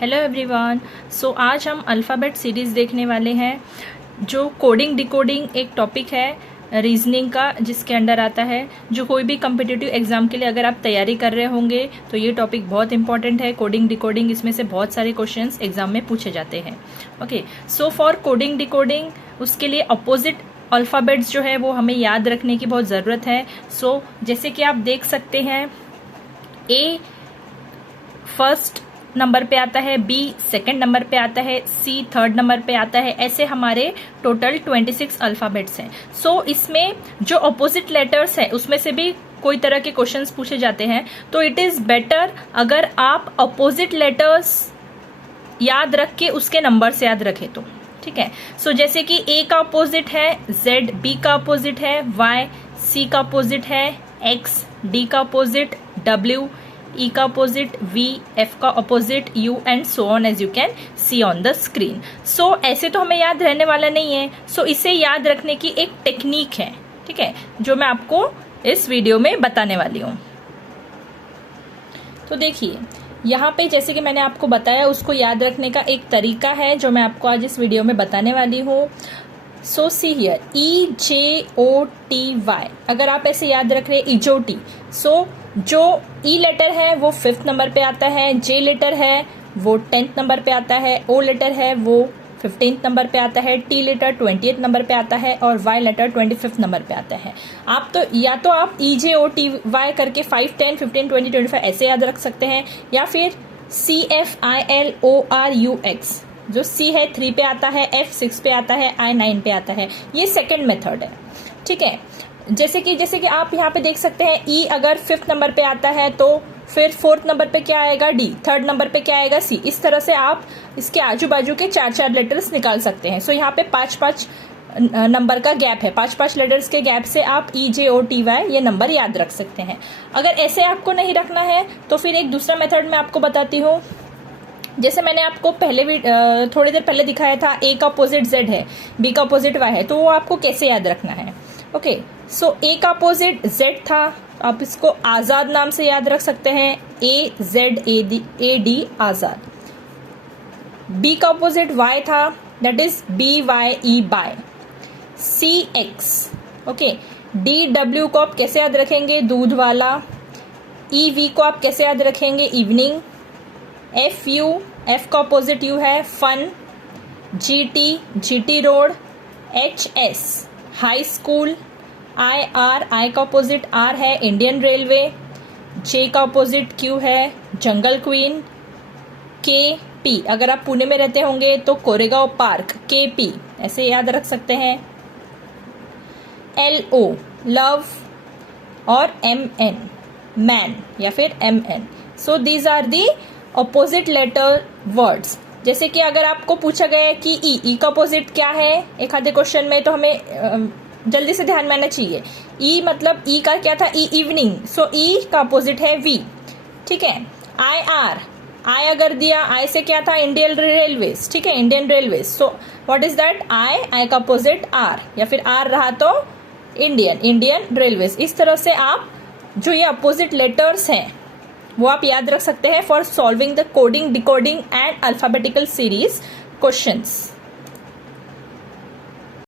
Hello everyone. सो आज हम alphabet series देखने वाले हैं जो कोडिंग डिकोडिंग एक टॉपिक है रीजनिंग का, जिसके अंडर आता है। जो कोई भी कम्पिटिटिव एग्जाम के लिए अगर आप तैयारी कर रहे होंगे तो ये टॉपिक बहुत इंपॉर्टेंट है। कोडिंग डिकोडिंग, इसमें से बहुत सारे क्वेश्चंस एग्जाम में पूछे जाते हैं। Okay, so for coding decoding उसके लिए अपोजिट अल्फ़ाबेट्स जो है वो हमें याद रखने की बहुत ज़रूरत है। सो जैसे कि आप देख सकते हैं, ए फर्स्ट नंबर पे आता है, बी सेकंड नंबर पे आता है, सी थर्ड नंबर पे आता है। ऐसे हमारे टोटल 26 अल्फ़ाबेट्स हैं। सो इसमें जो अपोजिट लेटर्स है उसमें से भी कोई तरह के क्वेश्चंस पूछे जाते हैं। तो इट इज़ बेटर अगर आप अपोजिट लेटर्स याद रख के उसके नंबर से याद रखें तो ठीक है। सो जैसे कि ए का अपोजिट है जेड, बी का अपोजिट है वाई, सी का अपोजिट है एक्स, डी का अपोजिट डब्ल्यू, ई का अपोजिट वी, एफ का opposite U and so on as you can see on the screen. So ऐसे तो हमें याद रहने वाला नहीं है। सो इसे याद रखने की एक टेक्निक है, ठीक है, जो मैं आपको इस वीडियो में बताने वाली हूँ। तो देखिए यहाँ पे जैसे कि मैंने आपको बताया, उसको याद रखने का एक तरीका है जो मैं आपको आज इस वीडियो में बताने वाली हूँ। सो सी हियर EJOTY, अगर आप ऐसे याद रख रहे हैं इजोटी, सो जो ई लेटर है वो 5th नंबर पे आता है, जे लेटर है वो 10th नंबर पे आता है, ओ लेटर है वो 15th नंबर पे आता है, टी लेटर 20th नंबर पे आता है और वाई लेटर 25th नंबर पे आता है। आप तो या तो आप EJOTY करके 5, 10, 15, 20, 25 ऐसे याद रख सकते हैं, या फिर CFILORUX, जो C है 3 पे आता है, F 6 पे आता है, I 9 पे आता है। ये सेकेंड मेथड है, ठीक है। जैसे कि आप यहाँ पे देख सकते हैं, E अगर 5th नंबर पे आता है तो फिर 4th नंबर पे क्या आएगा D, 3rd नंबर पे क्या आएगा C। इस तरह से आप इसके आजू बाजू के 4-4 लेटर्स निकाल सकते हैं। सो यहाँ पे 5-5 नंबर का गैप है, 5-5 लेटर्स के गैप से आप EJOTY ये नंबर याद रख सकते हैं। अगर ऐसे आपको नहीं रखना है तो फिर एक दूसरा मेथड मैं आपको बताती हूँ। जैसे मैंने आपको पहले भी थोड़ी देर पहले दिखाया था, ए का अपोजिट जेड है, बी का अपोजिट वाई है, तो वो आपको कैसे याद रखना है। ओके, सो ए का अपोजिट जेड था, आप इसको आजाद नाम से याद रख सकते हैं, AZAD आजाद। बी का अपोजिट वाई था, that is BYE bye. CX, okay. DW को आप कैसे याद रखेंगे, दूध वाला। EV को आप कैसे याद रखेंगे, इवनिंग। FU, F का अपोजिट U है, fun. GT road. HS high school. I का अपोजिट R है, इंडियन रेलवे। J का अपोजिट Q है, जंगल क्वीन। KP, अगर आप पुणे में रहते होंगे तो कोरेगांव पार्क, KP ऐसे याद रख सकते हैं। LO लव और MN मैन या फिर MN। So these are the opposite letter words. जैसे कि अगर आपको पूछा गया है कि ई का अपोजिट क्या है एक आधे क्वेश्चन में, तो हमें जल्दी से ध्यान में आना चाहिए। ई मतलब ई का क्या था, इवनिंग, सो ई का अपोजिट है वी, ठीक है। आई अगर दिया, आई से क्या था, इंडियन रेलवेज, ठीक है, Indian railways. So what is that, I का अपोजिट आर, या फिर आर रहा तो इंडियन रेलवेज। इस तरह से आप जो ये अपोजिट लेटर्स हैं वो आप याद रख सकते हैं for solving the coding decoding and alphabetical series questions.